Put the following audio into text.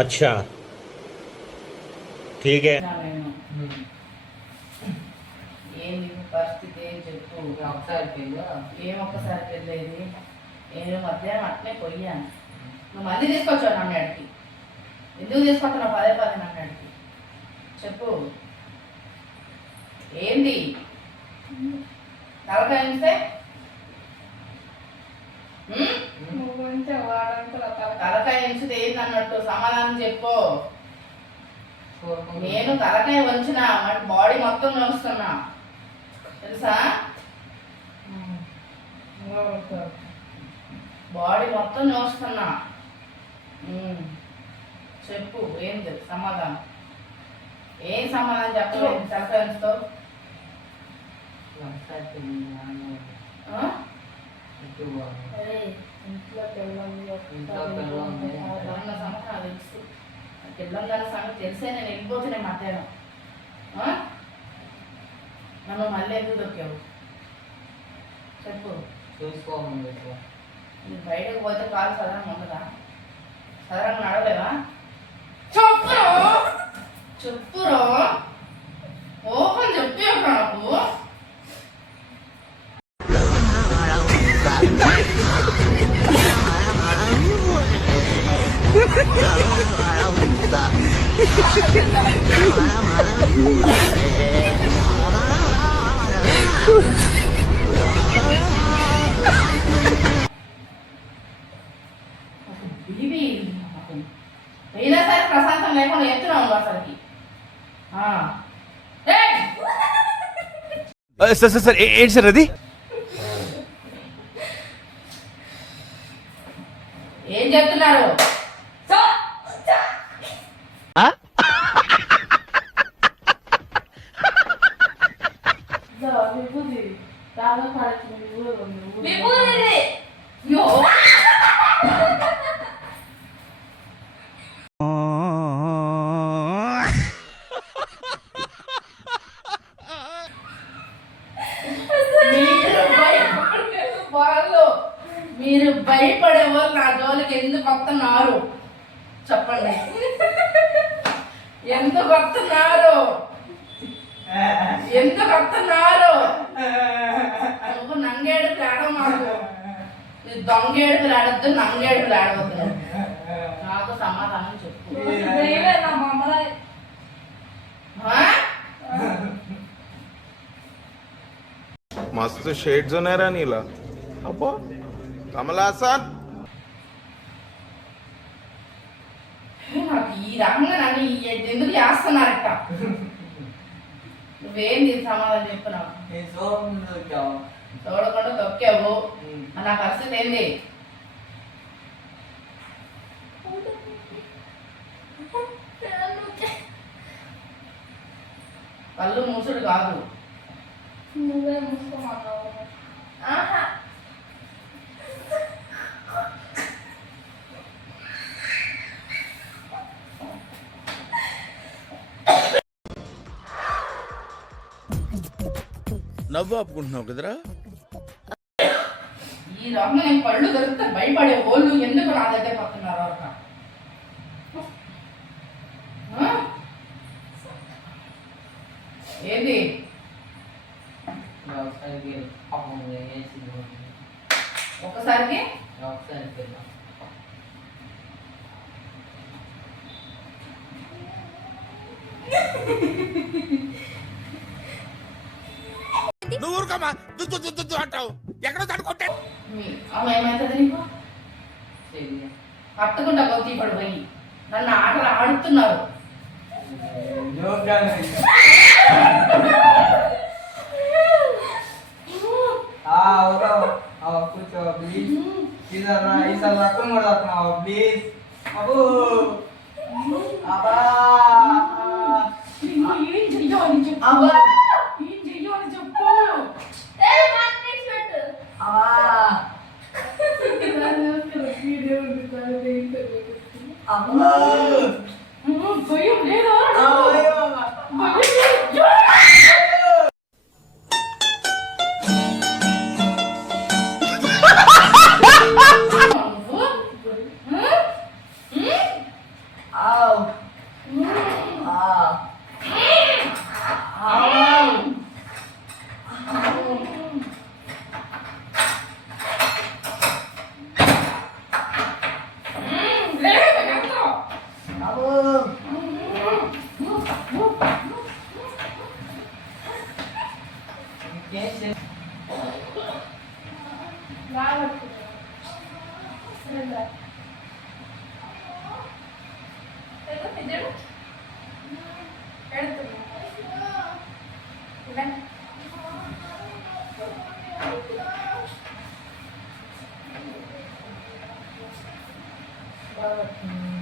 अच्छा ठीक है. ఏంది పరిస్థితి ఏం చెప్పు. ఒకసారి పెళ్ళి ఏం ఒక్కసారి పెళ్ళేది నేను మధ్యాహ్నం అట్నే పోయాను. నువ్వు మళ్ళీ తీసుకొచ్చావు నన్ను అడిగి. ఎందుకు తీసుకొచ్చావు పదే పదే నన్ను అడిగి చెప్పు. ఏంది తలకాయ ఉంటే తలకాయ ఉంచితే ఏంది అన్నట్టు సమాధానం చెప్పు. నేను తలకాయ వంచిన బాడీ మొత్తం నడుస్తున్నా తెలుసా. బాడీ మొత్తం నడుస్తున్నా. చెప్పు ఏంది సమాధానం. ఏం సమాధానం చెప్పలేదు. తలకాయ ఉంచుతావు తెలంగాణ సంగతి తెలిసే నేను వెళ్ళిపోతున్నాయి మధ్యాహ్నం. నన్ను మళ్ళీ ఎందుకు దొక్కావు చెప్పు. నువ్వు బయటకు పోతే కాలు సదరంగా ఉండదా? సదరంగా నడవలేవా? చెప్పురో చెప్పురో ఓపెన్ చెప్పి నాకు. అయినా సరే ప్రశాంతం లేకుండా ఎత్తున్నావు అసలుకి. సార్ సార్ సార్ ఏంటి సార్ అది? ఏం చెప్తున్నారు? మీరు భయపడే వాళ్ళు నా జోలికి ఎందుకు వస్తున్నారు చెప్పండి. ఎందుకు వస్తున్నారు? ఎందుకు వస్తున్నారు? నువ్వు నంగేడుపులు ఆడమాకు. నువ్వు దొంగేడుపులు ఆడద్దు, నంగేడుపులు ఆడవద్దు. నాకు సమాధానం చెప్పు. मस्त शेड्स नाही राणीला अप्पा कमला असा నాకు ఈ రకంగా నన్ను ఎందుకు చేస్తున్నారట? నువ్వేంది సమాధానం చెప్పు. నాకు చూడకుండా తొక్కావు. నా పరిస్థితి ఏంది? కళ్ళు మూసుడు కాదు. నువ్వే మూసుకోమన్నావు. నవ్వు ఆపుకుంటున్నావు కదరా. ఈ రకంగా నేను కళ్ళు దొరికితే భయపడే వాళ్ళు ఎందుకు నా దగ్గర పడుతున్నారు? ఏంది ఒకసారికి అంటావు ఎక్కడ తడుకుంటే ఆమె ఏమవుతుంది నీకు? పట్టుకుంటా గౌతీ పడి పోయి నన్ను ఆటలు ఆడుతున్నారు. కూర్చో ప్లీజ్. ఈసారి రకం కూడా ప్లీజ్. అబ్బో అబ్బా ఏం చెయ్యాలి చెప్పు. ఏం చెయ్యాలి చెప్పు. భయం లేదా? బాగా పట్టుకుంటా. రెండా? ఏదో ఇద్దరు ఎడుతున్నా. ఇలా. బాగా పట్టుకుంటా.